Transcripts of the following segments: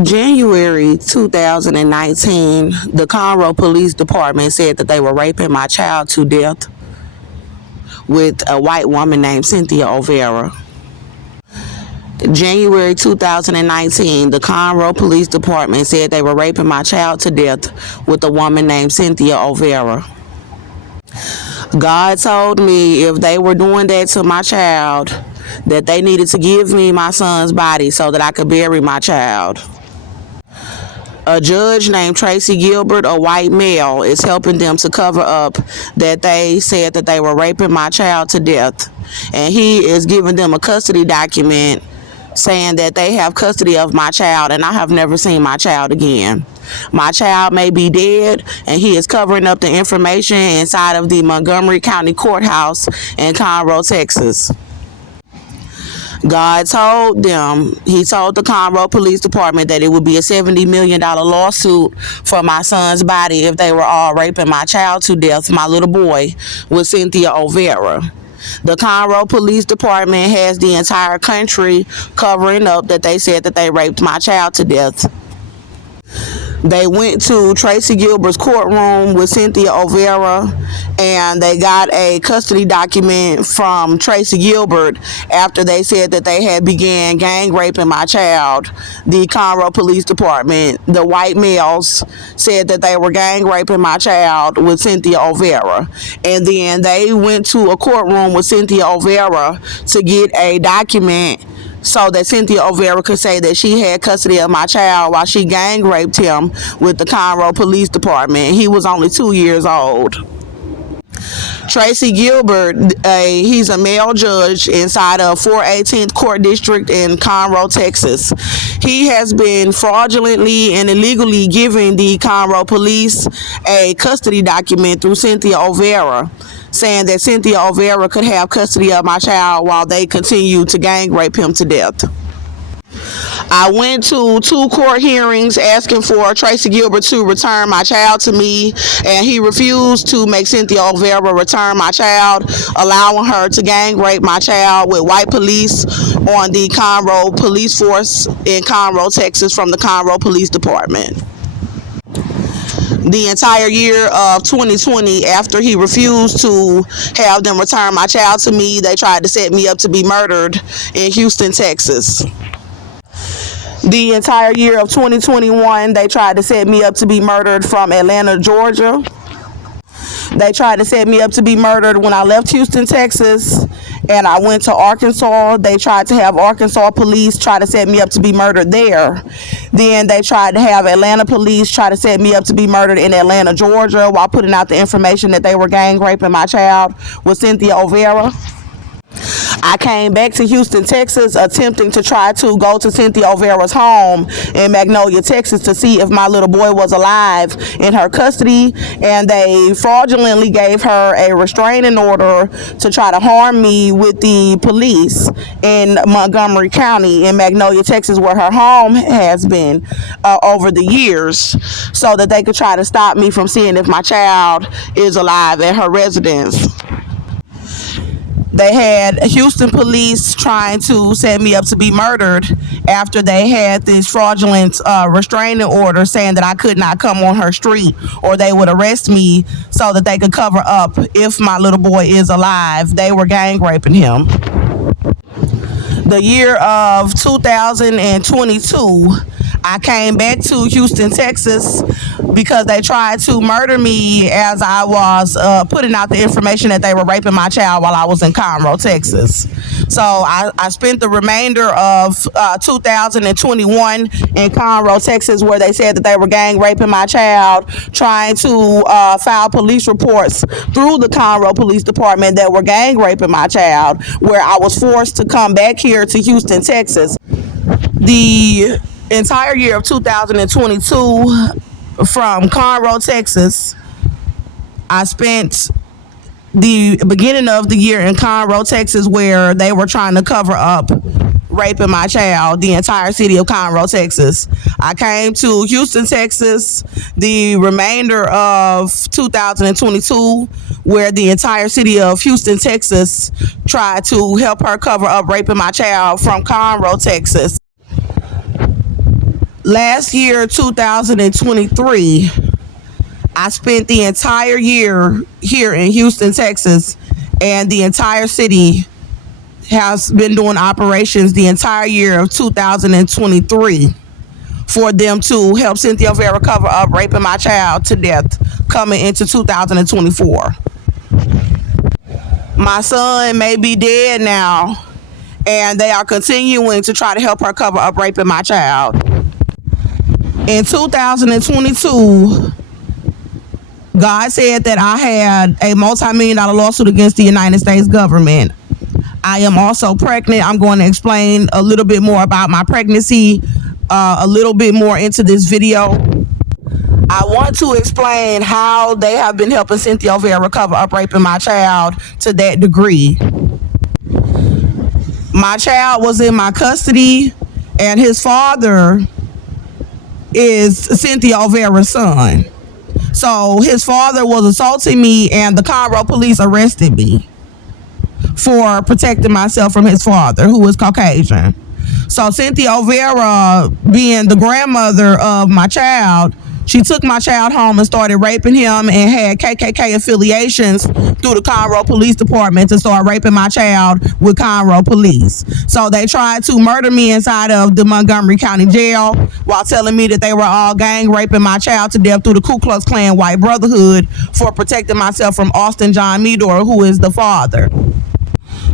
January 2019, the Conroe Police Department said that they were raping my child to death with a white woman named Cynthia O'Vera. January 2019, the Conroe Police Department said they were raping my child to death with a woman named Cynthia O'Vera. God told me if they were doing that to my child, that they needed to give me my son's body so that I could bury my child. A judge named Tracy Gilbert, a white male, is helping them to cover up that they said that they were raping my child to death. And he is giving them a custody document saying that they have custody of my child, and I have never seen my child again. My child may be dead, and he is covering up the information inside of the Montgomery County Courthouse in Conroe, Texas. God told them, he told the Conroe Police Department that it would be a $70 million lawsuit for my son's body if they were all raping my child to death, my little boy, with Cynthia O'Vera. The Conroe Police Department has the entire country covering up that they said that they raped my child to death. They went to Tracy Gilbert's courtroom with Cynthia O'Vera, and they got a custody document from Tracy Gilbert after they said that they had began gang raping my child. The Conroe Police Department, the white males, said that they were gang raping my child with Cynthia O'Vera. And then they went to a courtroom with Cynthia O'Vera to get a document so that Cynthia O'Vera could say that she had custody of my child while she gang raped him with the Conroe Police Department. He was only 2 years old. Tracy Gilbert, he's a male judge inside of 418th Court District in Conroe, Texas. He has been fraudulently and illegally giving the Conroe police a custody document through Cynthia O'Vera, saying that Cynthia O'Vera could have custody of my child while they continue to gang rape him to death. I went to 2 court hearings asking for Tracy Gilbert to return my child to me, and he refused to make Cynthia O'Vera return my child, allowing her to gang rape my child with white police on the Conroe police force in Conroe, Texas, from the Conroe Police Department. The entire year of 2020, after he refused to have them return my child to me, they tried to set me up to be murdered in Houston, Texas. The entire year of 2021, they tried to set me up to be murdered from Atlanta, Georgia. They tried to set me up to be murdered when I left Houston, Texas, and I went to Arkansas. They tried to have Arkansas police try to set me up to be murdered there. Then they tried to have Atlanta police try to set me up to be murdered in Atlanta, Georgia, while putting out the information that they were gang raping my child with Cynthia O'Vera. I came back to Houston, Texas, attempting to try to go to Cynthia O'Vera's home in Magnolia, Texas, to see if my little boy was alive in her custody, and they fraudulently gave her a restraining order to try to harm me with the police in Montgomery County in Magnolia, Texas, where her home has been over the years, so that they could try to stop me from seeing if my child is alive at her residence. They had Houston police trying to set me up to be murdered after they had this fraudulent restraining order saying that I could not come on her street or they would arrest me so that they could cover up if my little boy is alive. They were gang raping him. The year of 2022, I came back to Houston, Texas, because they tried to murder me as I was putting out the information that they were raping my child while I was in Conroe, Texas. So I spent the remainder of 2021 in Conroe, Texas, where they said that they were gang raping my child, trying to file police reports through the Conroe Police Department that were gang raping my child, where I was forced to come back here to Houston, Texas. The entire year of 2022 from Conroe, Texas, I spent the beginning of the year in Conroe, Texas, where they were trying to cover up raping my child, the entire city of Conroe, Texas. I came to Houston, Texas, the remainder of 2022, where the entire city of Houston, Texas tried to help her cover up raping my child from Conroe, Texas. Last year, 2023, I spent the entire year here in Houston, Texas, and the entire city has been doing operations the entire year of 2023 for them to help Cynthia Vera cover up raping my child to death coming into 2024. My son may be dead now, and they are continuing to try to help her cover up raping my child. In 2022, God said that I had a multi-million-dollar lawsuit against the United States government. I am also pregnant. I'm going to explain a little bit more about my pregnancy, a little bit more into this video. I want to explain how they have been helping Cynthia Vera cover up raping my child to that degree. My child was in my custody, and his father is Cynthia Vera's son. So his father was assaulting me, and the Conroe police arrested me for protecting myself from his father, who is Caucasian. So Cynthia Vera, being the grandmother of my child, she took my child home and started raping him, and had KKK affiliations through the Conroe Police Department to start raping my child with Conroe police. So they tried to murder me inside of the Montgomery County Jail while telling me that they were all gang raping my child to death through the Ku Klux Klan White Brotherhood for protecting myself from Austin John Meador, who is the father.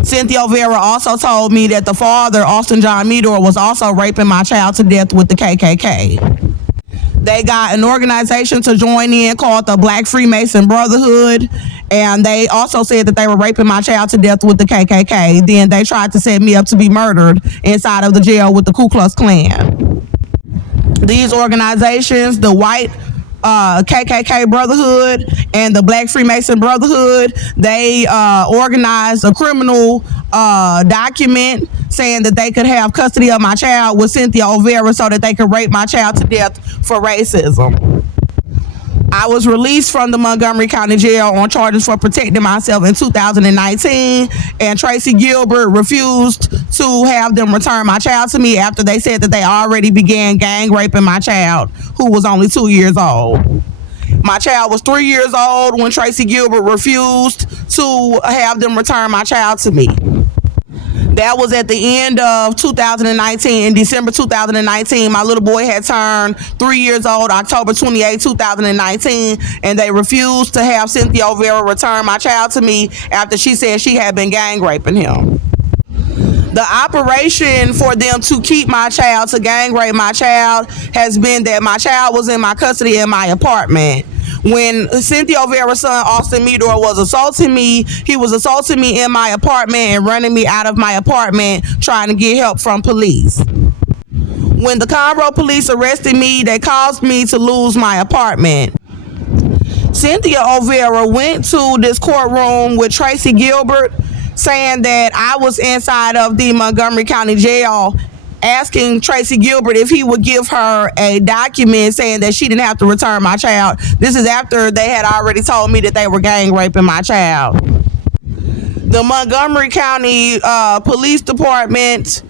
Cynthia Vera also told me that the father, Austin John Meador, was also raping my child to death with the KKK. They got an organization to join in called the Black Freemason Brotherhood, and they also said that they were raping my child to death with the KKK. Then they tried to set me up to be murdered inside of the jail with the Ku Klux Klan. These organizations, the White KKK Brotherhood and the Black Freemason Brotherhood, they organized a criminal document saying that they could have custody of my child with Cynthia Vera so that they could rape my child to death for racism. I was released from the Montgomery County Jail on charges for protecting myself in 2019, and Tracy Gilbert refused to have them return my child to me after they said that they already began gang raping my child, who was only 2 years old. My child was 3 years old when Tracy Gilbert refused to have them return my child to me. That was at the end of 2019. In December 2019, my little boy had turned 3 years old, October 28, 2019, and they refused to have Cynthia Vera return my child to me after she said she had been gang raping him. The operation for them to keep my child, to gang rape my child, has been that my child was in my custody in my apartment. When Cynthia Vera's son, Austin Meador, was assaulting me, he was assaulting me in my apartment and running me out of my apartment trying to get help from police. When the Conroe police arrested me, they caused me to lose my apartment. Cynthia Vera went to this courtroom with Tracy Gilbert saying that I was inside of the Montgomery County Jail, asking Tracy Gilbert if he would give her a document saying that she didn't have to return my child. This is after they had already told me that they were gang raping my child. The Montgomery County Police Department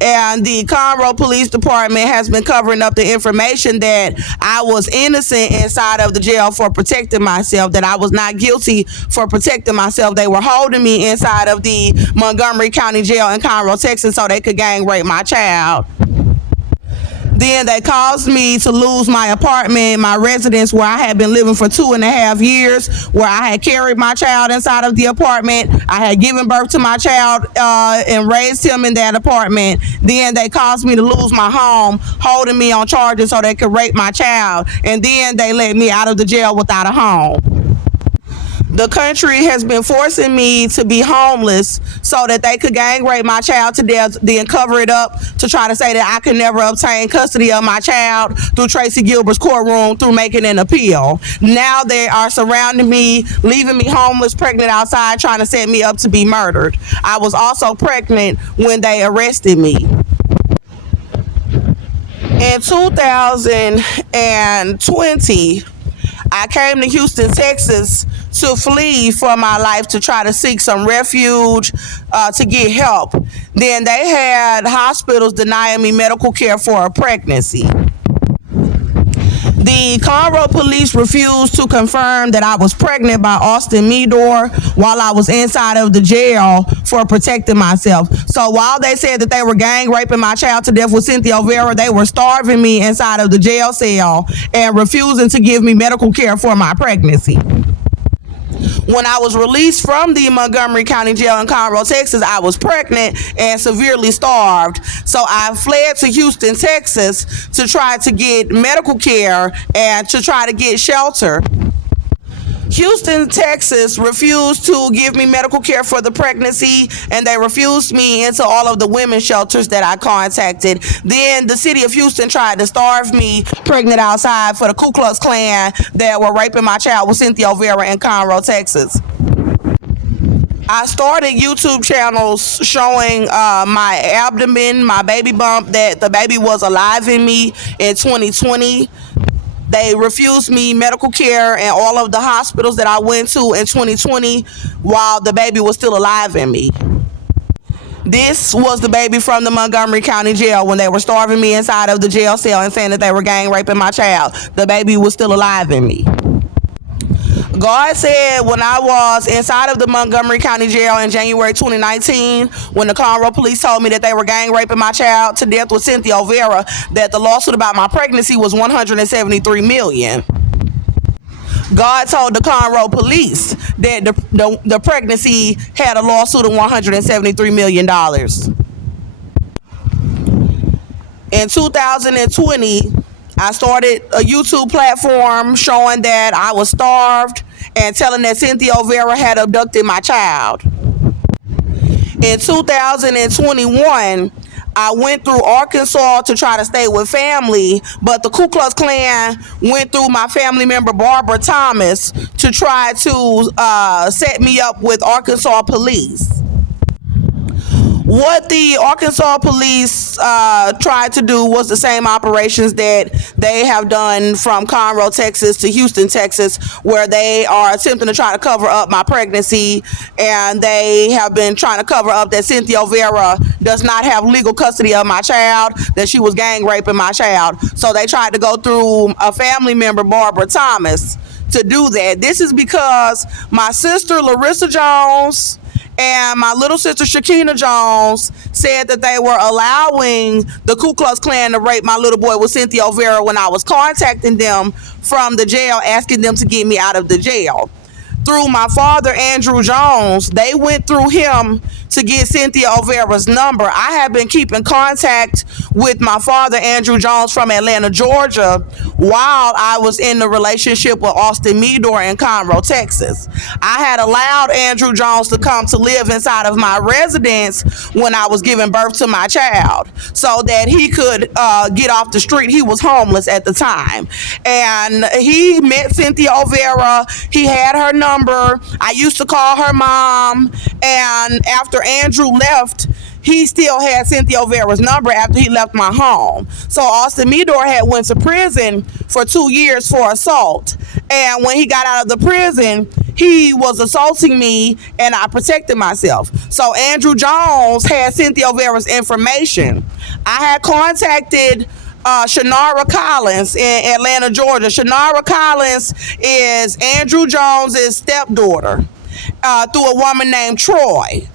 and the Conroe Police Department has been covering up the information that I was innocent inside of the jail for protecting myself, that I was not guilty for protecting myself. They were holding me inside of the Montgomery County Jail in Conroe, Texas, so they could gang rape my child. Then they caused me to lose my apartment, my residence where I had been living for 2.5 years, where I had carried my child inside of the apartment. I had given birth to my child and raised him in that apartment. Then they caused me to lose my home, holding me on charges so they could rape my child. And then they let me out of the jail without a home. The country has been forcing me to be homeless so that they could gang rape my child to death, then cover it up to try to say that I could never obtain custody of my child through Tracy Gilbert's courtroom through making an appeal. Now they are surrounding me, leaving me homeless, pregnant outside, trying to set me up to be murdered. I was also pregnant when they arrested me. In 2020, I came to Houston, Texas to flee for my life, to try to seek some refuge, to get help. Then they had hospitals denying me medical care for a pregnancy. The Conroe police refused to confirm that I was pregnant by Austin Meador while I was inside of the jail for protecting myself. So while they said that they were gang raping my child to death with Cynthia Vera, they were starving me inside of the jail cell and refusing to give me medical care for my pregnancy. When I was released from the Montgomery County Jail in Conroe, Texas, I was pregnant and severely starved. So I fled to Houston, Texas to try to get medical care and to try to get shelter. Houston, Texas refused to give me medical care for the pregnancy, and they refused me into all of the women's shelters that I contacted. Then the city of Houston tried to starve me pregnant outside for the Ku Klux Klan that were raping my child with Cynthia Vera in Conroe, Texas. I started YouTube channels showing my abdomen, my baby bump, that the baby was alive in me in 2020. They refused me medical care in all of the hospitals that I went to in 2020 while the baby was still alive in me. This was the baby from the Montgomery County Jail when they were starving me inside of the jail cell and saying that they were gang raping my child. The baby was still alive in me. God said when I was inside of the Montgomery County Jail in January 2019, when the Conroe police told me that they were gang raping my child to death with Cynthia Vera, that the lawsuit about my pregnancy was $173 million. God told the Conroe police that the pregnancy had a lawsuit of $173 million. In 2020, I started a YouTube platform showing that I was starved and telling that Cynthia Vera had abducted my child. In 2021, I went through Arkansas to try to stay with family, but the Ku Klux Klan went through my family member Barbara Thomas to try to set me up with Arkansas police. What the Arkansas police tried to do was the same operations that they have done from Conroe, Texas to Houston, Texas, where they are attempting to try to cover up my pregnancy, and they have been trying to cover up that Cynthia Vera does not have legal custody of my child, that she was gang raping my child. So they tried to go through a family member, Barbara Thomas, to do that. This is because my sister, Larissa Jones, and my little sister, Shakina Jones, said that they were allowing the Ku Klux Klan to rape my little boy with Cynthia Vera when I was contacting them from the jail, asking them to get me out of the jail. Through my father, Andrew Jones, they went through him to get Cynthia Vera's number. I have been keeping contact with my father, Andrew Jones, from Atlanta, Georgia, while I was in the relationship with Austin Meador in Conroe, Texas. I had allowed Andrew Jones to come to live inside of my residence when I was giving birth to my child so that he could get off the street. He was homeless at the time. And he met Cynthia Vera. He had her number. I used to call her mom. And after Andrew left, he still had Cynthia Vera's number after he left my home. So Austin Meador had went to prison for 2 years for assault. And when he got out of the prison, he was assaulting me and I protected myself. So Andrew Jones had Cynthia Vera's information. I had contacted Shanara Collins in Atlanta, Georgia. Shanara Collins is Andrew Jones's stepdaughter through a woman named Troy.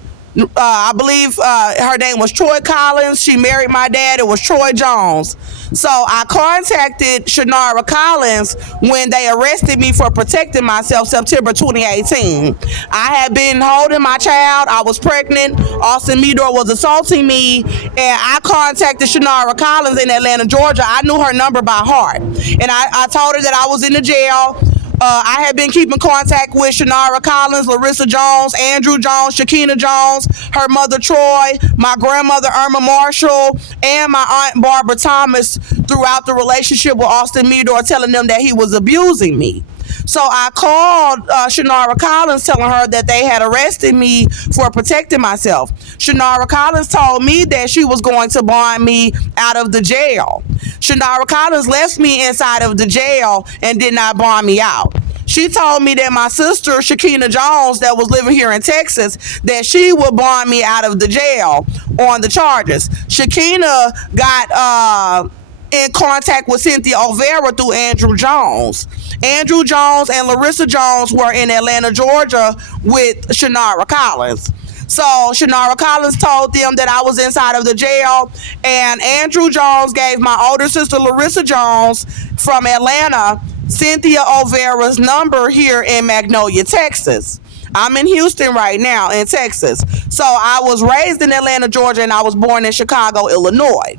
I believe her name was Troy Collins. She married my dad. It was Troy Jones. So I contacted Shanara Collins when they arrested me for protecting myself September 2018. I had been holding my child. I was pregnant. Austin Meador was assaulting me. And I contacted Shanara Collins in Atlanta, Georgia. I knew her number by heart. And I told her that I was in the jail. I had been keeping contact with Shanara Collins, Larissa Jones, Andrew Jones, Shakina Jones, her mother Troy, my grandmother Irma Marshall, and my aunt Barbara Thomas throughout the relationship with Austin Meador, telling them that he was abusing me. So I called Shanara Collins telling her that they had arrested me for protecting myself. Shanara Collins told me that she was going to bond me out of the jail. Shanara Collins left me inside of the jail and did not bond me out. She told me that my sister, Shakina Jones, that was living here in Texas, that she would bond me out of the jail on the charges. Shakina got in contact with Cynthia O'Vera through Andrew Jones. Andrew Jones and Larissa Jones were in Atlanta, Georgia with Shanara Collins. So Shanara Collins told them that I was inside of the jail, and Andrew Jones gave my older sister Larissa Jones from Atlanta Cynthia O'Vera's number here in Magnolia, Texas. I'm in Houston right now, in Texas. So I was raised in Atlanta, Georgia, and I was born in Chicago, Illinois.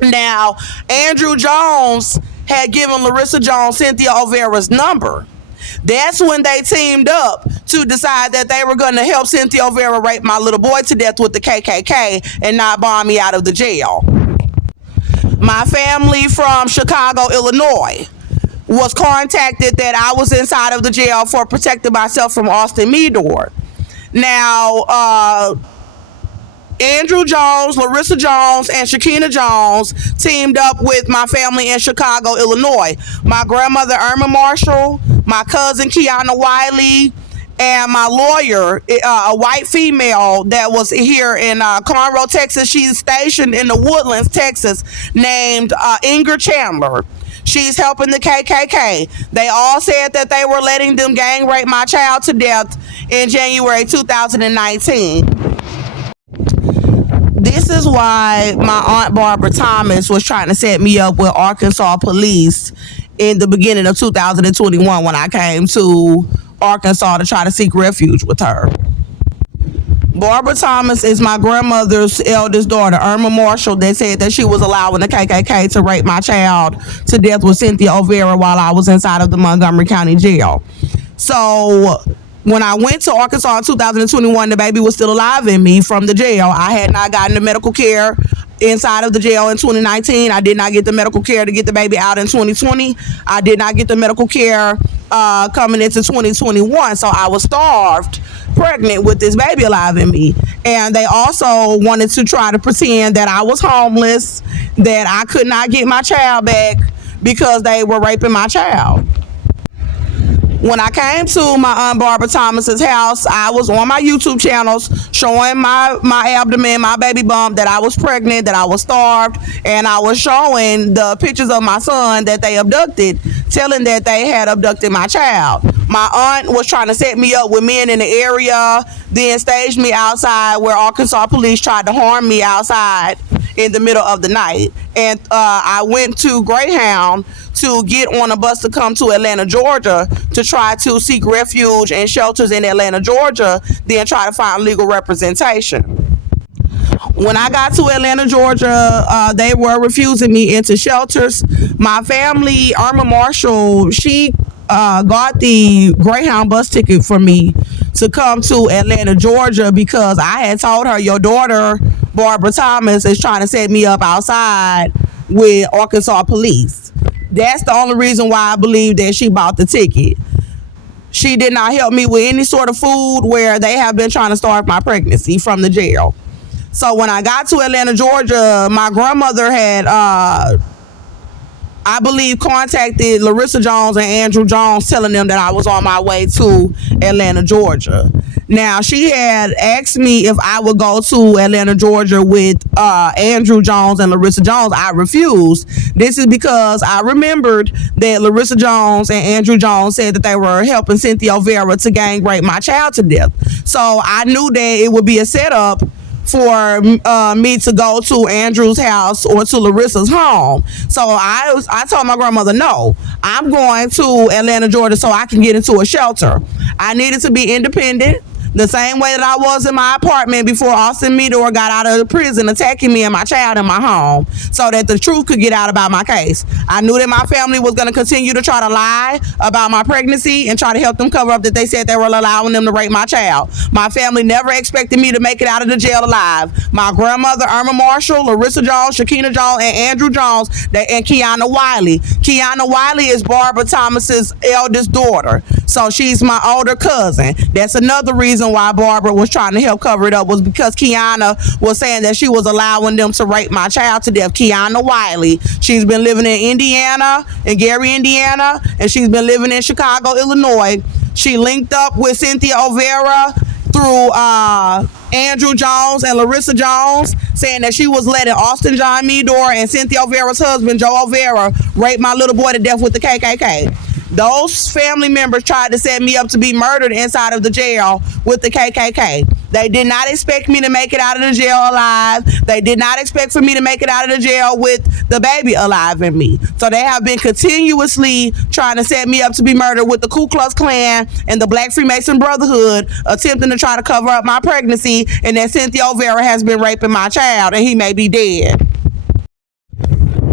Now, Andrew Jones had given Larissa Jones Cynthia O'Vera's number. That's when they teamed up to decide that they were going to help Cynthia O'Vera rape my little boy to death with the KKK and not bomb me out of the jail. My family from Chicago, Illinois, was contacted that I was inside of the jail for protecting myself from Austin Meador. Now, Andrew Jones, Larissa Jones, and Shakina Jones teamed up with my family in Chicago, Illinois. My grandmother, Irma Marshall, my cousin, Kiana Wiley, and my lawyer, a white female that was here in Conroe, Texas. She's stationed in the Woodlands, Texas, named Inger Chandler. She's helping the KKK. They all said that they were letting them gang rape my child to death in January 2019. This is why my Aunt Barbara Thomas was trying to set me up with Arkansas police in the beginning of 2021 when I came to Arkansas to try to seek refuge with her. Barbara Thomas is my grandmother's eldest daughter, Irma Marshall. They said that she was allowing the KKK to rape my child to death with Cynthia O'Vera while I was inside of the Montgomery County Jail. So when I went to Arkansas in 2021, the baby was still alive in me from the jail. I had not gotten the medical care inside of the jail in 2019. I did not get the medical care to get the baby out in 2020. I did not get the medical care coming into 2021. So I was starved, pregnant with this baby alive in me. And they also wanted to try to pretend that I was homeless, that I could not get my child back because they were raping my child. When I came to my Aunt Barbara Thomas's house, I was on my YouTube channels showing my abdomen, my baby bump, that I was pregnant, that I was starved, and I was showing the pictures of my son that they abducted, telling that they had abducted my child. My aunt was trying to set me up with men in the area, then staged me outside where Arkansas police tried to harm me outside in the middle of the night. And I went to Greyhound to get on a bus to come to Atlanta, Georgia, to try to seek refuge in shelters in Atlanta, Georgia, then try to find legal representation. When I got to Atlanta, Georgia, they were refusing me into shelters. My family, Irma Marshall, she got the Greyhound bus ticket for me to come to Atlanta, Georgia, because I had told her, your daughter, Barbara Thomas, is trying to set me up outside with Arkansas police. That's the only reason why I believe that she bought the ticket. She did not help me with any sort of food where they have been trying to start my pregnancy from the jail. So when I got to Atlanta, Georgia, my grandmother had, I believe, contacted Larissa Jones and Andrew Jones, telling them that I was on my way to Atlanta, Georgia. Now, she had asked me if I would go to Atlanta, Georgia with Andrew Jones and Larissa Jones. I refused. This is because I remembered that Larissa Jones and Andrew Jones said that they were helping Cynthia O'Vera to gang rape my child to death. So I knew that it would be a setup for me to go to Andrew's house or to Larissa's home. So I told my grandmother, no, I'm going to Atlanta, Georgia so I can get into a shelter. I needed to be independent, the same way that I was in my apartment before Austin Meador got out of the prison, attacking me and my child in my home, so that the truth could get out about my case. I knew that my family was going to continue to try to lie about my pregnancy and try to help them cover up that they said they were allowing them to rape my child. My family never expected me to make it out of the jail alive. My grandmother, Irma Marshall, Larissa Jones, Shakina Jones, and Andrew Jones, and Kiana Wiley. Kiana Wiley is Barbara Thomas's eldest daughter, so she's my older cousin. That's another reason why Barbara was trying to help cover it up, was because Kiana was saying that she was allowing them to rape my child to death. Kiana Wiley, she's been living in Indiana, in Gary, Indiana, and she's been living in Chicago, Illinois. She linked up with Cynthia O'Vera through Andrew Jones and Larissa Jones, saying that she was letting Austin John Meador and Cynthia O'Vera's husband, Joe O'Vera, rape my little boy to death with the KKK. Those family members tried to set me up to be murdered inside of the jail with the KKK. They did not expect me to make it out of the jail alive. They did not expect for me to make it out of the jail with the baby alive in me. So they have been continuously trying to set me up to be murdered with the Ku Klux Klan and the Black Freemason Brotherhood, attempting to try to cover up my pregnancy, and that Cynthia O'Vera has been raping my child and he may be dead.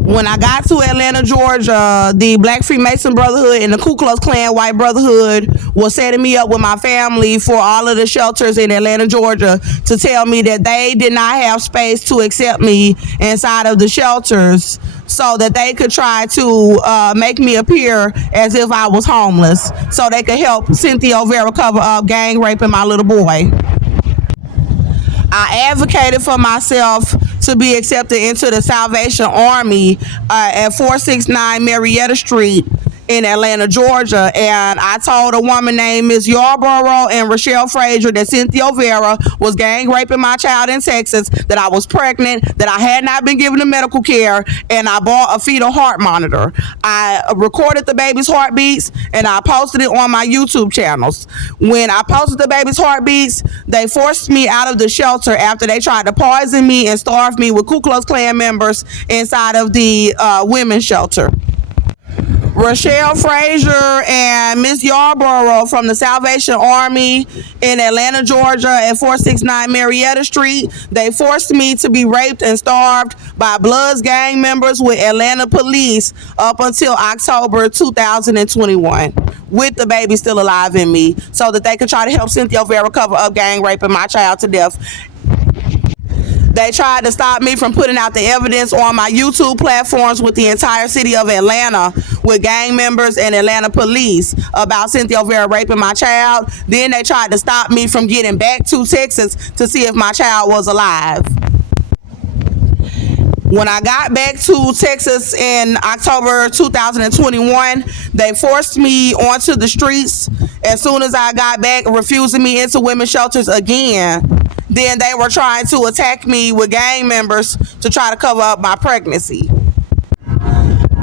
When I got to Atlanta, Georgia, the Black Freemason Brotherhood and the Ku Klux Klan White Brotherhood was setting me up with my family for all of the shelters in Atlanta, Georgia, to tell me that they did not have space to accept me inside of the shelters, so that they could try to make me appear as if I was homeless, so they could help Cynthia O'Vera cover up gang raping my little boy. I advocated for myself to be accepted into the Salvation Army at 469 Marietta Street in Atlanta, Georgia, and I told a woman named Ms. Yarborough and Rochelle Frazier that Cynthia O'Vera was gang raping my child in Texas, that I was pregnant, that I had not been given the medical care, and I bought a fetal heart monitor. I recorded the baby's heartbeats and I posted it on my YouTube channels. When I posted the baby's heartbeats, they forced me out of the shelter after they tried to poison me and starve me with Ku Klux Klan members inside of the women's shelter. Rochelle Frazier and Miss Yarborough from the Salvation Army in Atlanta, Georgia at 469 Marietta Street, they forced me to be raped and starved by Bloods gang members with Atlanta police up until October 2021, with the baby still alive in me, so that they could try to help Cynthia O'Vera cover up gang raping my child to death. They tried to stop me from putting out the evidence on my YouTube platforms with the entire city of Atlanta, with gang members and Atlanta police, about Cynthia O'Vera raping my child. Then they tried to stop me from getting back to Texas to see if my child was alive. When I got back to Texas in October 2021, they forced me onto the streets as soon as I got back, refusing me into women's shelters again. Then they were trying to attack me with gang members to try to cover up my pregnancy.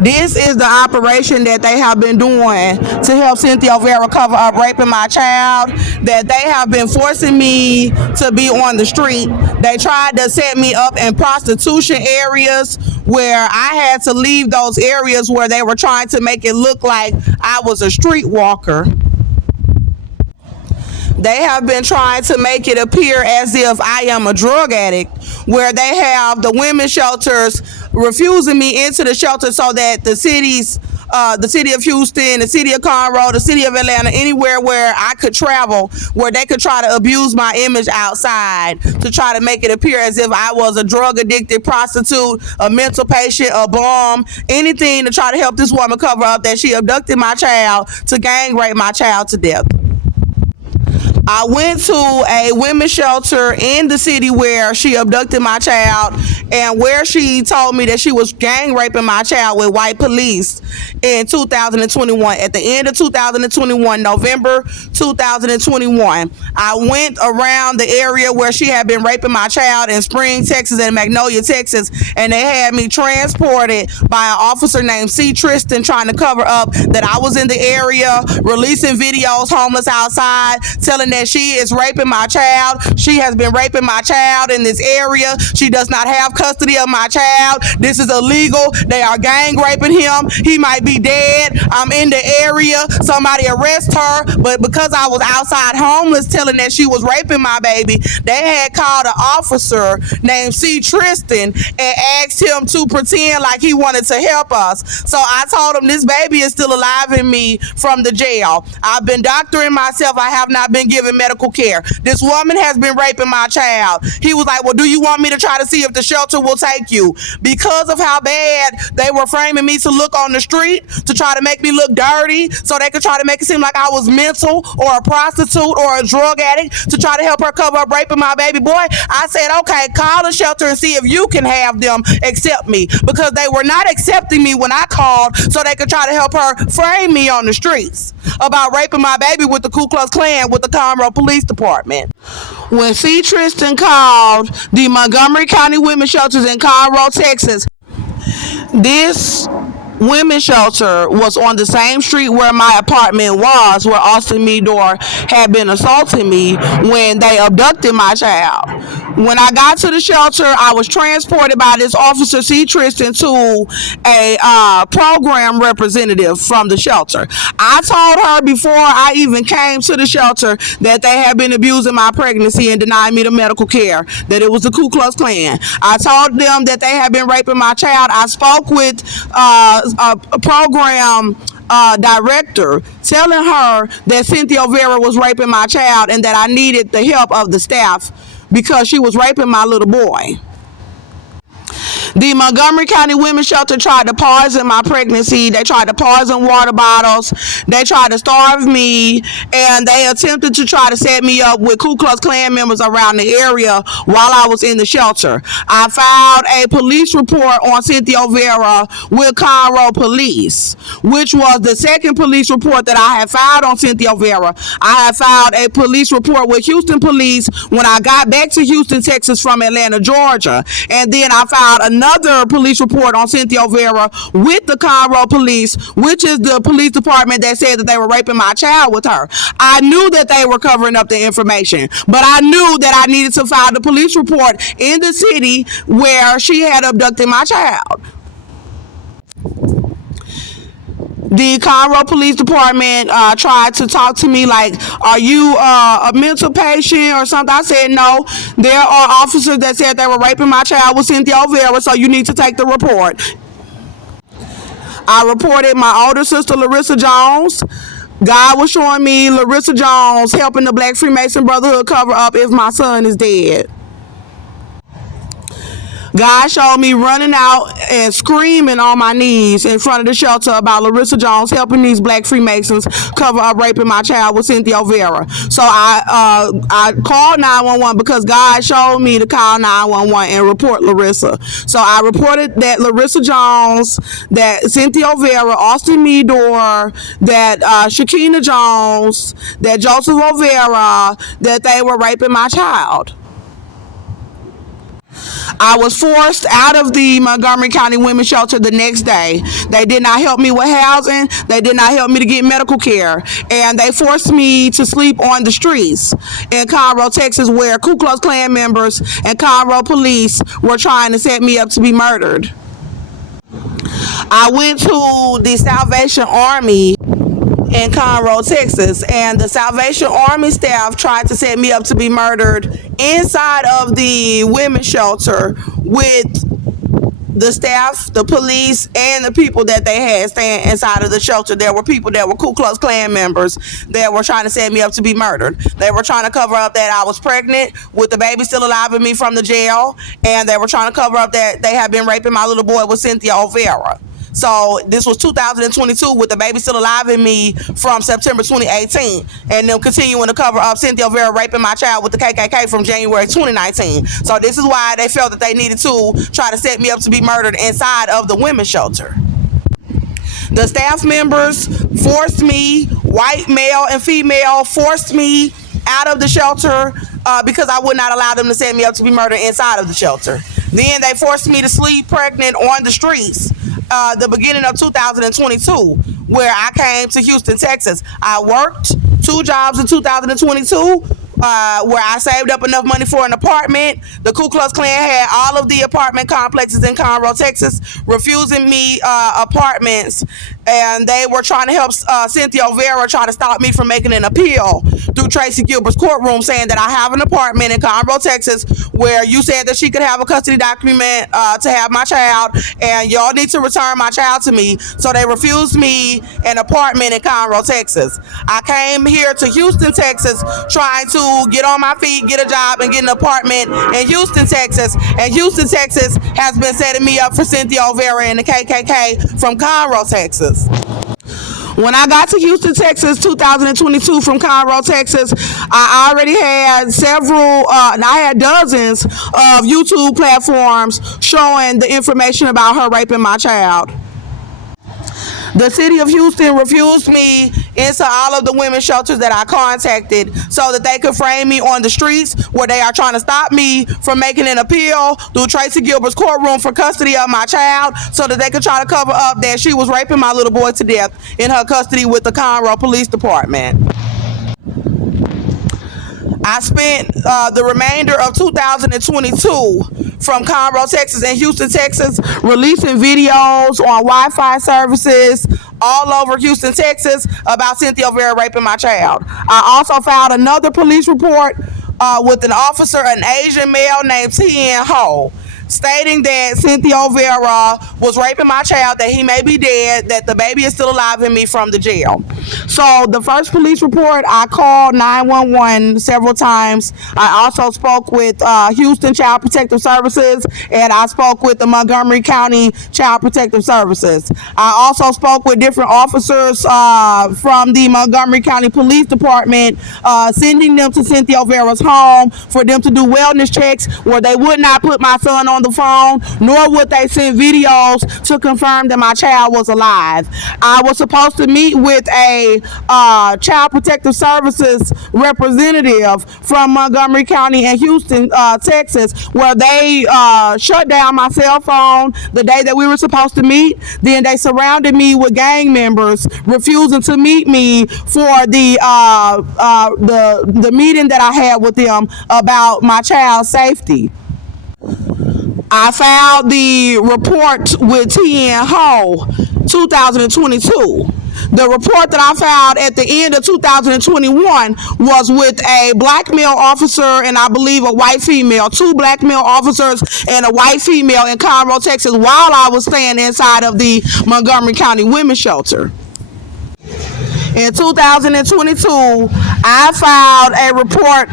This is the operation that they have been doing to help Cynthia O'Vera cover up raping my child, that they have been forcing me to be on the street. They tried to set me up in prostitution areas where I had to leave those areas where they were trying to make it look like I was a streetwalker. They have been trying to make it appear as if I am a drug addict, where they have the women's shelters refusing me into the shelter so that the cities, the city of Houston, the city of Conroe, the city of Atlanta, anywhere where I could travel, where they could try to abuse my image outside to try to make it appear as if I was a drug addicted prostitute, a mental patient, a bum, anything to try to help this woman cover up that she abducted my child to gang rape my child to death. I went to a women's shelter in the city where she abducted my child and where she told me that she was gang raping my child with white police in 2021. At the end of 2021, November 2021, I went around the area where she had been raping my child in Spring, Texas and Magnolia, Texas, and they had me transported by an officer named C. Tristan, trying to cover up that I was in the area, releasing videos homeless outside, telling that she is raping my child. She has been raping my child in this area. She does not have custody of my child. This is illegal. They are gang raping him. He might be dead. I'm in the area. Somebody arrest her. But because I was outside homeless telling that she was raping my baby, they had called an officer named C. Tristan and asked him to pretend like he wanted to help us. So I told him this baby is still alive in me from the jail. I've been doctoring myself. I have not been given medical care. This woman has been raping my child. He was like, well, do you want me to try to see if the shelter will take you? Because of how bad they were framing me to look on the street, to try to make me look dirty, so they could try to make it seem like I was mental or a prostitute or a drug addict, to try to help her cover up raping my baby boy. I said, okay, call the shelter and see if you can have them accept me, because they were not accepting me when I called, so they could try to help her frame me on the streets about raping my baby with the Ku Klux Klan, with the Conroe Conroe Police Department. When C. Tristan called the Montgomery County Women's Shelters in Conroe, Texas, this women's shelter was on the same street where my apartment was, where Austin Meador had been assaulting me when they abducted my child. When I got to the shelter, I was transported by this officer, C. Tristan, to a program representative from the shelter. I told her before I even came to the shelter that they had been abusing my pregnancy and denying me the medical care, that it was the Ku Klux Klan. I told them that they had been raping my child. I spoke with a program director, telling her that Cynthia Vera was raping my child and that I needed the help of the staff because she was raping my little boy. The Montgomery County Women's Shelter tried to poison my pregnancy. They tried to poison water bottles. They tried to starve me, and they attempted to try to set me up with Ku Klux Klan members around the area while I was in the shelter. I filed a police report on Cynthia Vera with Conroe Police, which was the second police report that I had filed on Cynthia Vera. I had filed a police report with Houston Police when I got back to Houston, Texas from Atlanta, Georgia, and then I filed another police report on Cynthia Vera with the Conroe Police, which is the police department that said that they were raping my child with her. I knew that they were covering up the information, but I knew that I needed to file the police report in the city where she had abducted my child. The Conroe Police Department tried to talk to me like, are you a mental patient or something? I said, no. There are officers that said they were raping my child with Cynthia Vera, so you need to take the report. I reported my older sister, Larissa Jones. God was showing me Larissa Jones helping the Black Freemason Brotherhood cover up if my son is dead. God showed me running out and screaming on my knees in front of the shelter about Larissa Jones helping these Black Freemasons cover up raping my child with Cynthia Vera. So I called 911 because God showed me to call 911 and report Larissa. So I reported that Larissa Jones, that Cynthia Vera, Austin Meador, that Shakina Jones, that Joseph O'Vera, that they were raping my child. I was forced out of the Montgomery County Women's Shelter the next day. They did not help me with housing. They did not help me to get medical care. And they forced me to sleep on the streets in Conroe, Texas, where Ku Klux Klan members and Conroe police were trying to set me up to be murdered. I went to the Salvation Army in Conroe, Texas, and the Salvation Army staff tried to set me up to be murdered inside of the women's shelter with the staff, the police, and the people that they had staying inside of the shelter. There were people that were Ku Klux Klan members that were trying to set me up to be murdered. They were trying to cover up that I was pregnant with the baby still alive in me from the jail, and they were trying to cover up that they had been raping my little boy with Cynthia O'Vera. So this was 2022 with the baby still alive in me from September 2018, and them continuing to cover up Cynthia Vera raping my child with the KKK from January 2019. So this is why they felt that they needed to try to set me up to be murdered inside of the women's shelter. The staff members forced me, white male and female, forced me out of the shelter because I would not allow them to set me up to be murdered inside of the shelter. Then they forced me to sleep pregnant on the streets. The beginning of 2022, where I came to Houston, Texas. I worked 2 jobs in 2022 where I saved up enough money for an apartment. The Ku Klux Klan had all of the apartment complexes in Conroe, Texas, refusing me apartments, and they were trying to help Cynthia Vera try to stop me from making an appeal through Tracy Gilbert's courtroom, saying that I have an apartment in Conroe, Texas, where you said that she could have a custody document to have my child, and y'all need to return my child to me. So they refused me an apartment in Conroe, Texas. I came here to Houston, Texas, trying to get on my feet, get a job, and get an apartment in Houston, Texas. And Houston, Texas has been setting me up for Cynthia O'Vera and the KKK from Conroe, Texas. When I got to Houston, Texas, 2022 from Conroe, Texas, I already had I had dozens of YouTube platforms showing the information about her raping my child. The city of Houston refused me into all of the women's shelters that I contacted so that they could frame me on the streets where they are trying to stop me from making an appeal through Tracy Gilbert's courtroom for custody of my child so that they could try to cover up that she was raping my little boy to death in her custody with the Conroe Police Department. I spent the remainder of 2022 from Conroe, Texas and Houston, Texas, releasing videos on Wi-Fi services all over Houston, Texas about Cynthia Vera raping my child. I also filed another police report with an officer, an Asian male named Tien Ho, stating that Cynthia Vera was raping my child, that he may be dead, that the baby is still alive in me from the jail. So the first police report, I called 911 several times. I also spoke with Houston Child Protective Services, and I spoke with the Montgomery County Child Protective Services. I also spoke with different officers from the Montgomery County Police Department, sending them to Cynthia Vera's home for them to do wellness checks where they would not put my son on the phone, nor would they send videos to confirm that my child was alive. I was supposed to meet with a Child Protective Services representative from Montgomery County and Houston, Texas, where they shut down my cell phone the day that we were supposed to meet. Then they surrounded me with gang members, refusing to meet me for the meeting that I had with them about my child's safety. I filed the report with Tien Ho 2022. The report that I filed at the end of 2021 was with a black male officer and I believe a white female, 2 black male officers and a white female in Conroe, Texas, while I was staying inside of the Montgomery County Women's Shelter. In 2022, I filed a report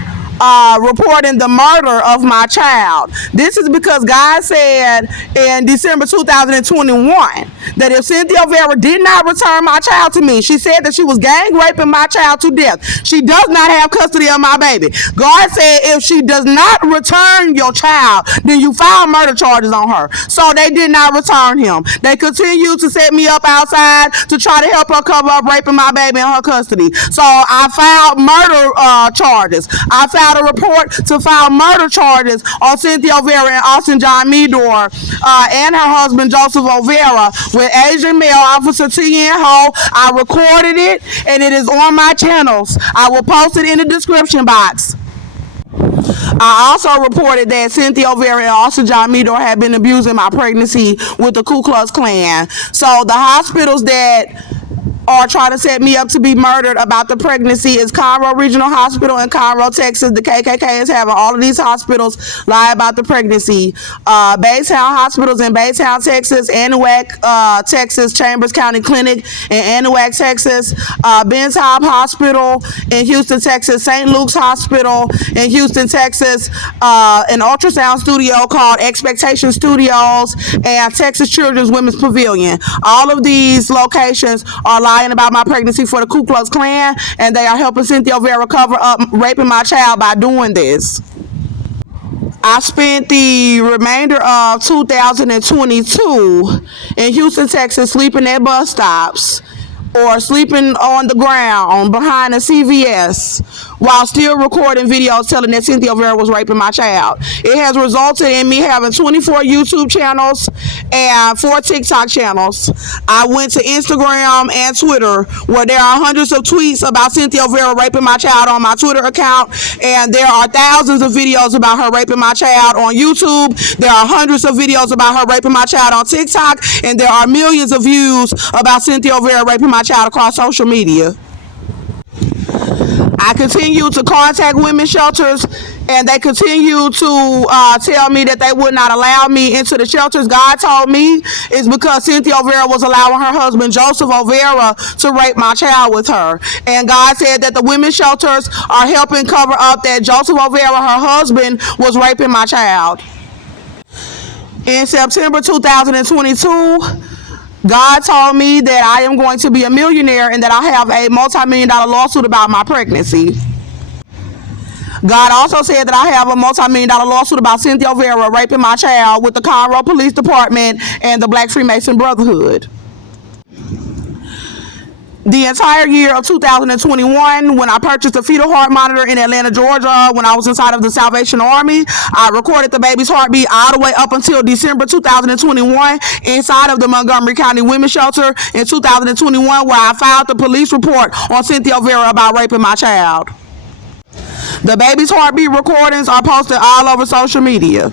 reporting the murder of my child. This is because God said in December 2021 that if Cynthia Vera did not return my child to me, she said that she was gang raping my child to death. She does not have custody of my baby. God said if she does not return your child, then you file murder charges on her. So they did not return him. They continued to set me up outside to try to help her cover up raping my baby in her custody. So I filed murder charges. I filed a report to file murder charges on Cynthia Vera and Austin John Meador and her husband Joseph O'Vera with Asian male officer Tien Ho. I recorded it and it is on my channels. I will post it in the description box. I also reported that Cynthia Vera and Austin John Meador had been abusing my pregnancy with the Ku Klux Klan. So the hospitals that or try to set me up to be murdered about the pregnancy is Conroe Regional Hospital in Conroe, Texas. The KKK is having all of these hospitals lie about the pregnancy. Baytown Hospitals in Baytown, Texas, Anahuac, Texas, Chambers County Clinic in Anahuac, Texas, Ben's Hobb Hospital in Houston, Texas, St. Luke's Hospital in Houston, Texas, an ultrasound studio called Expectation Studios, and Texas Children's Women's Pavilion. All of these locations are lying about my pregnancy for the Ku Klux Klan, and they are helping Cynthia Vera cover up raping my child by doing this. I spent the remainder of 2022 in Houston, Texas, sleeping at bus stops or sleeping on the ground behind a CVS while still recording videos telling that Cynthia Vera was raping my child. It has resulted in me having 24 YouTube channels and 4 TikTok channels. I went to Instagram and Twitter where there are hundreds of tweets about Cynthia Vera raping my child on my Twitter account, and there are thousands of videos about her raping my child on YouTube. There are hundreds of videos about her raping my child on TikTok, and there are millions of views about Cynthia Vera raping my child across social media. I continue to contact women's shelters, and they continue to tell me that they would not allow me into the shelters. God told me it's because Cynthia Vera was allowing her husband, Joseph O'Vera, to rape my child with her. And God said that the women's shelters are helping cover up that Joseph O'Vera, her husband, was raping my child. In September 2022, God told me that I am going to be a millionaire and that I have a multi-million-dollar lawsuit about my pregnancy. God also said that I have a multi-million-dollar lawsuit about Cynthia Vera raping my child with the Conroe Police Department and the Black Freemason Brotherhood. The entire year of 2021, when I purchased a fetal heart monitor in Atlanta, Georgia, when I was inside of the Salvation Army, I recorded the baby's heartbeat all the way up until December 2021 inside of the Montgomery County Women's Shelter in 2021, where I filed the police report on Cynthia Vera about raping my child. The baby's heartbeat recordings are posted all over social media.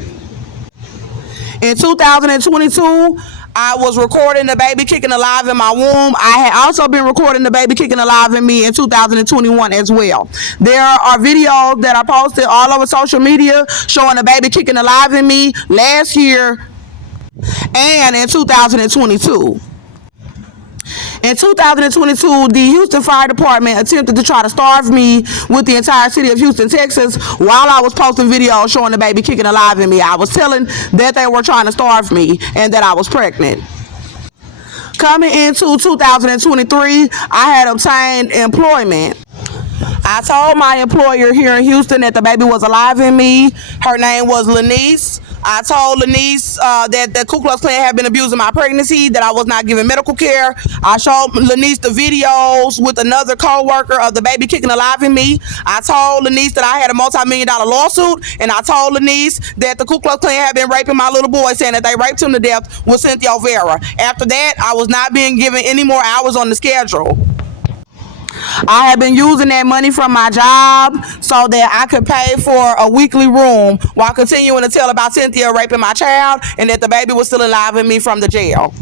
In 2022, I was recording the baby kicking alive in my womb. I had also been recording the baby kicking alive in me in 2021 as well. There are videos that are posted all over social media showing the baby kicking alive in me last year and in 2022. In 2022, the Houston Fire Department attempted to try to starve me with the entire city of Houston, Texas, while I was posting videos showing the baby kicking alive in me. I was telling that they were trying to starve me and that I was pregnant. Coming into 2023, I had obtained employment. I told my employer here in Houston that the baby was alive in me. Her name was Lanice. I told Lanice that the Ku Klux Klan had been abusing my pregnancy, that I was not giving medical care. I showed Lanice the videos with another co-worker of the baby kicking alive in me. I told Lanice that I had a multi-million-dollar lawsuit, and I told Lanice that the Ku Klux Klan had been raping my little boy, saying that they raped him to death with Cynthia Vera. After that, I was not being given any more hours on the schedule. I had been using that money from my job so that I could pay for a weekly room while continuing to tell about Cynthia raping my child and that the baby was still alive in me from the jail.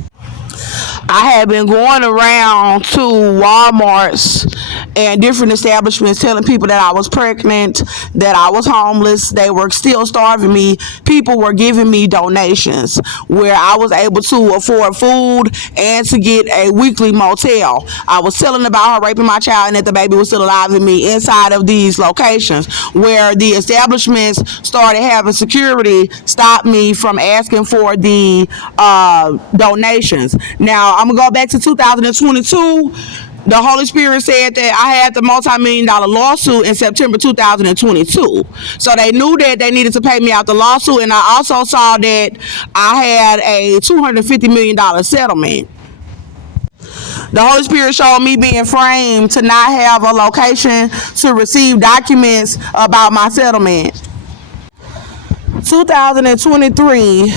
I had been going around to Walmarts and different establishments telling people that I was pregnant, that I was homeless. They were still starving me. People were giving me donations where I was able to afford food and to get a weekly motel. I was telling about her raping my child and that the baby was still alive in me inside of these locations, where the establishments started having security stop me from asking for the donations. Now, I'm going to go back to 2022. The Holy Spirit said that I had the multi-million-dollar lawsuit in September 2022. So they knew that they needed to pay me out the lawsuit, and I also saw that I had a $250 million settlement. The Holy Spirit showed me being framed to not have a location to receive documents about my settlement. 2023,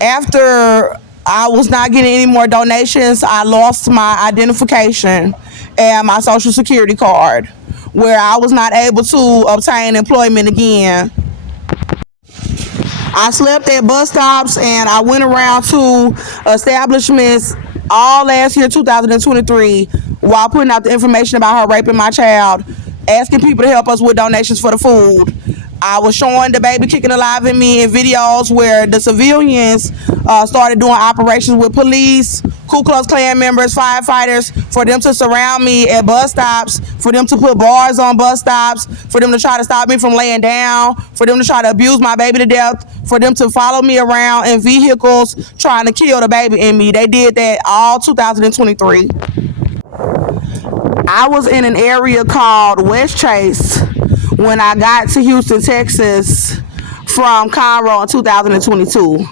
after I was not getting any more donations, I lost my identification and my social security card, where I was not able to obtain employment again. I slept at bus stops and I went around to establishments all last year, 2023, while putting out the information about her raping my child, asking people to help us with donations for the food. I was showing the baby kicking alive in me in videos where the civilians started doing operations with police, Ku Klux Klan members, firefighters, for them to surround me at bus stops, for them to put bars on bus stops, for them to try to stop me from laying down, for them to try to abuse my baby to death, for them to follow me around in vehicles trying to kill the baby in me. They did that all 2023. I was in an area called West Chase when I got to Houston, Texas from Conroe in 2022.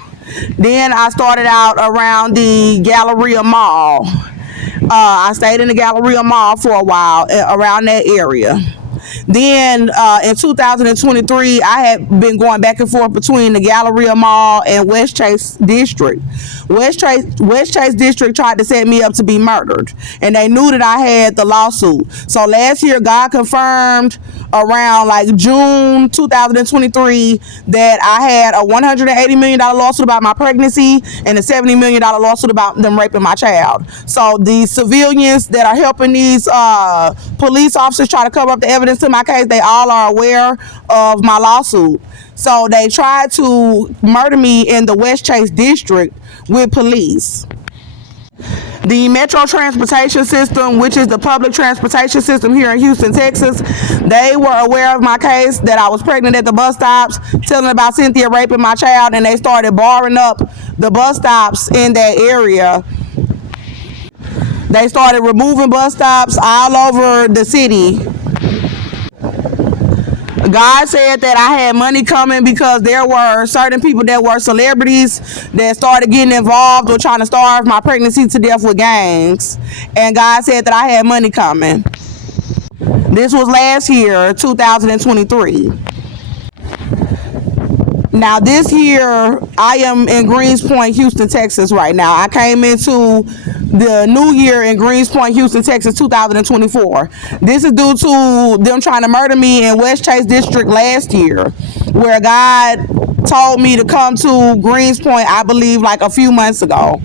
Then I started out around the Galleria Mall. I stayed in the Galleria Mall for a while around that area. Then in 2023, I had been going back and forth between the Galleria Mall and West Chase District. West Chase District tried to set me up to be murdered, and they knew that I had the lawsuit. So last year, God confirmed around like June 2023 that I had a $180 million lawsuit about my pregnancy and a $70 million lawsuit about them raping my child. So the civilians that are helping these police officers try to cover up the evidence in my case, they all are aware of my lawsuit. So they tried to murder me in the West Chase District with police. The Metro Transportation System, which is the public transportation system here in Houston, Texas, they were aware of my case, that I was pregnant at the bus stops, telling about Cynthia raping my child, and they started barring up the bus stops in that area. They started removing bus stops all over the city. God said that I had money coming because there were certain people that were celebrities that started getting involved or trying to starve my pregnancy to death with gangs. And God said that I had money coming. This was last year, 2023. Now this year, I am in Greenspoint, Houston, Texas right now. I came into the new year in Greenspoint, Houston, Texas, 2024. This is due to them trying to murder me in West Chase District last year, where God told me to come to Greenspoint, I believe, like a few months ago.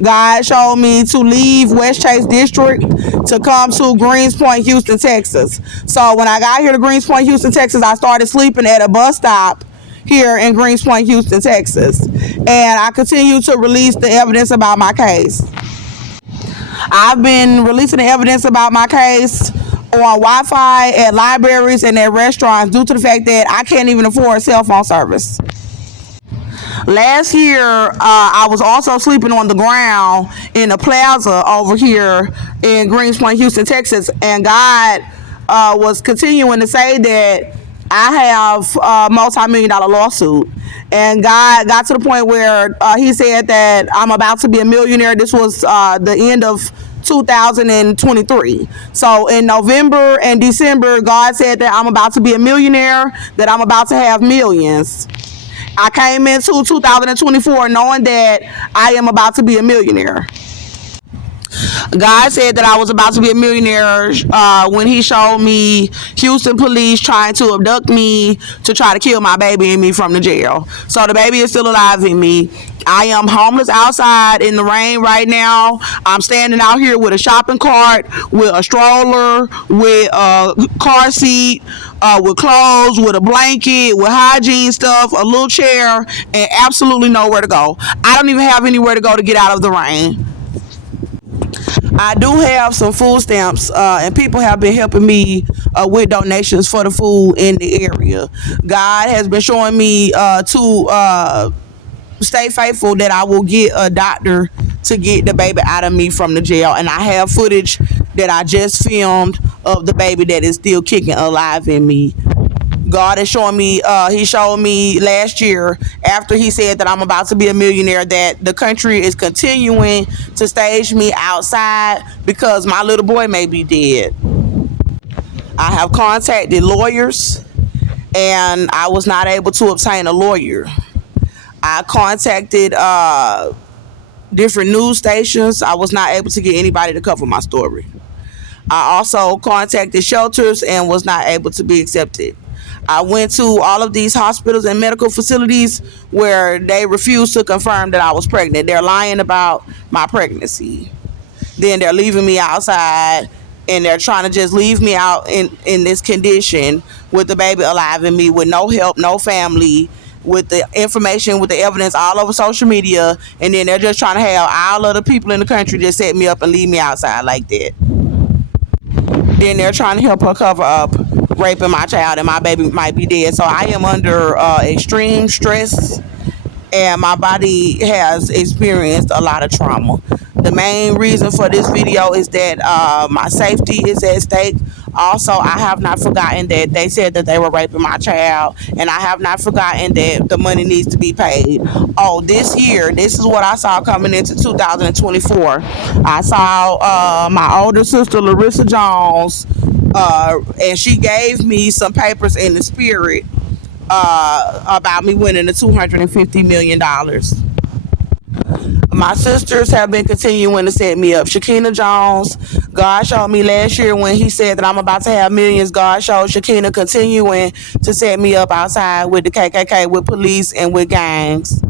God showed me to leave West Chase District to come to Greenspoint, Houston, Texas. So when I got here to Greenspoint, Houston, Texas, I started sleeping at a bus stop here in Greenspoint, Houston, Texas. And I continue to release the evidence about my case. I've been releasing the evidence about my case on Wi-Fi, at libraries, and at restaurants due to the fact that I can't even afford cell phone service. Last year, I was also sleeping on the ground in a plaza over here in Greenspoint, Houston, Texas, and God was continuing to say that I have a multi-million-dollar lawsuit. And God got to the point where he said that I'm about to be a millionaire. This was the end of 2023. So in November and December, God said that I'm about to be a millionaire, that I'm about to have millions. I came into 2024 knowing that I am about to be a millionaire. God said that I was about to be a millionaire when he showed me Houston police trying to abduct me to try to kill my baby and me from the jail. So the baby is still alive in me. I am homeless outside in the rain right now. I'm standing out here with a shopping cart, with a stroller, with a car seat, with clothes, with a blanket, with hygiene stuff, a little chair, and absolutely nowhere to go. I don't even have anywhere to go to get out of the rain. I do have some food stamps, and people have been helping me with donations for the food in the area. God has been showing me to stay faithful, that I will get a doctor to get the baby out of me from the jail. And I have footage that I just filmed of the baby that is still kicking alive in me. God is showing me, he showed me last year, after he said that I'm about to be a millionaire, that the country is continuing to stage me outside because my little boy may be dead. I have contacted lawyers and I was not able to obtain a lawyer. I contacted different news stations. I was not able to get anybody to cover my story. I also contacted shelters and was not able to be accepted. I went to all of these hospitals and medical facilities where they refused to confirm that I was pregnant. They're lying about my pregnancy. Then they're leaving me outside, and they're trying to just leave me out in this condition with the baby alive in me, with no help, no family, with the information, with the evidence all over social media. And then they're just trying to have all of the people in the country just set me up and leave me outside like that. Then they're trying to help her cover up raping my child, and my baby might be dead. So I am under extreme stress, and my body has experienced a lot of trauma. The main reason for this video is that my safety is at stake. Also, I have not forgotten that they said that they were raping my child, and I have not forgotten that the money needs to be paid. Oh, this year, this is what I saw coming into 2024. I saw my older sister, Larissa Jones, and she gave me some papers in the spirit about me winning the $250 million. My sisters have been continuing to set me up. Shakina Jones, God showed me last year when he said that I'm about to have millions. God showed Shakina continuing to set me up outside with the KKK, with police, and with gangs.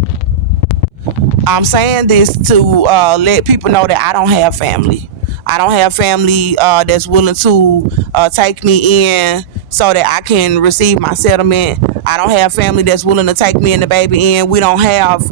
I'm saying this to let people know that I don't have family. I don't have family that's willing to take me in so that I can receive my settlement. I don't have family that's willing to take me and the baby in. We don't have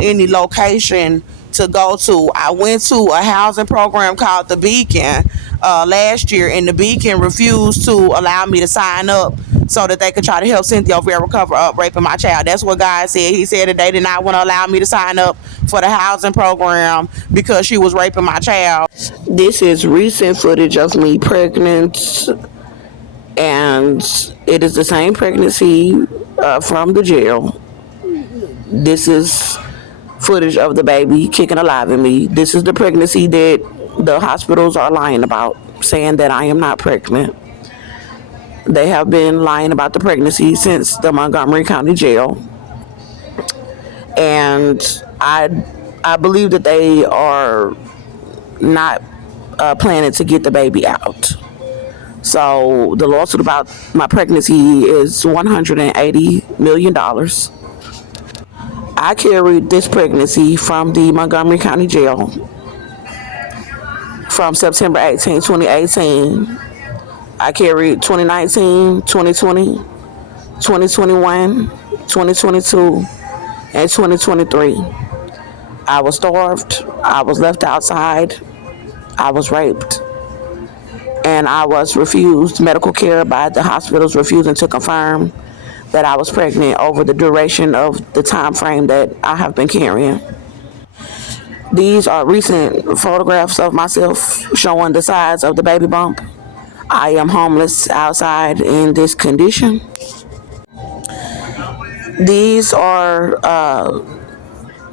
any location to go to. I went to a housing program called The Beacon last year, and The Beacon refused to allow me to sign up so that they could try to help Cynthia over recover up raping my child. That's what God said. He said that they did not want to allow me to sign up for the housing program because she was raping my child. This is recent footage of me pregnant And it is the same pregnancy from the jail. This is footage of the baby kicking alive in me. This is the pregnancy that the hospitals are lying about, saying that I am not pregnant. They have been lying about the pregnancy since the Montgomery County Jail. And I believe that they are not planning to get the baby out. So the lawsuit about my pregnancy is $180 million. I carried this pregnancy from the Montgomery County Jail from September 18, 2018. I carried 2019, 2020, 2021, 2022, and 2023. I was starved, I was left outside, I was raped, and I was refused medical care by the hospitals, refusing to confirm that I was pregnant over the duration of the time frame that I have been carrying. These are recent photographs of myself showing the size of the baby bump. I am homeless outside in this condition. These are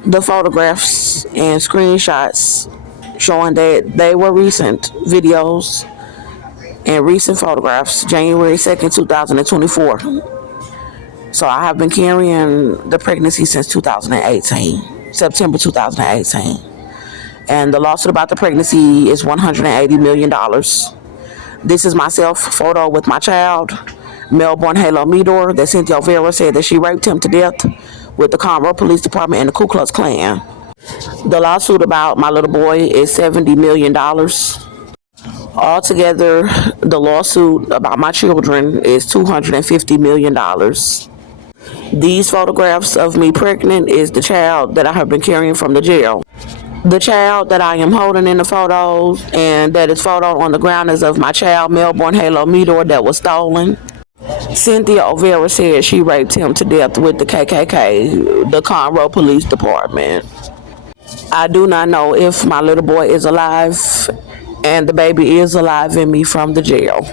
the photographs and screenshots showing that they were recent videos and recent photographs, January 2nd, 2024. So I have been carrying the pregnancy since 2018, September 2018. And the lawsuit about the pregnancy is $180 million. This is myself, photo with my child, Melbourne Halo Meador, that Cynthia Vera said that she raped him to death with the Conroe Police Department and the Ku Klux Klan. The lawsuit about my little boy is $70 million. Altogether, the lawsuit about my children is $250 million. These photographs of me pregnant is the child that I have been carrying from the jail. The child that I am holding in the photos and that is photoed on the ground is of my child, Melbourne Halo Meador, that was stolen. Cynthia O'Vera said she raped him to death with the KKK, the Conroe Police Department. I do not know if my little boy is alive, and the baby is alive in me from the jail.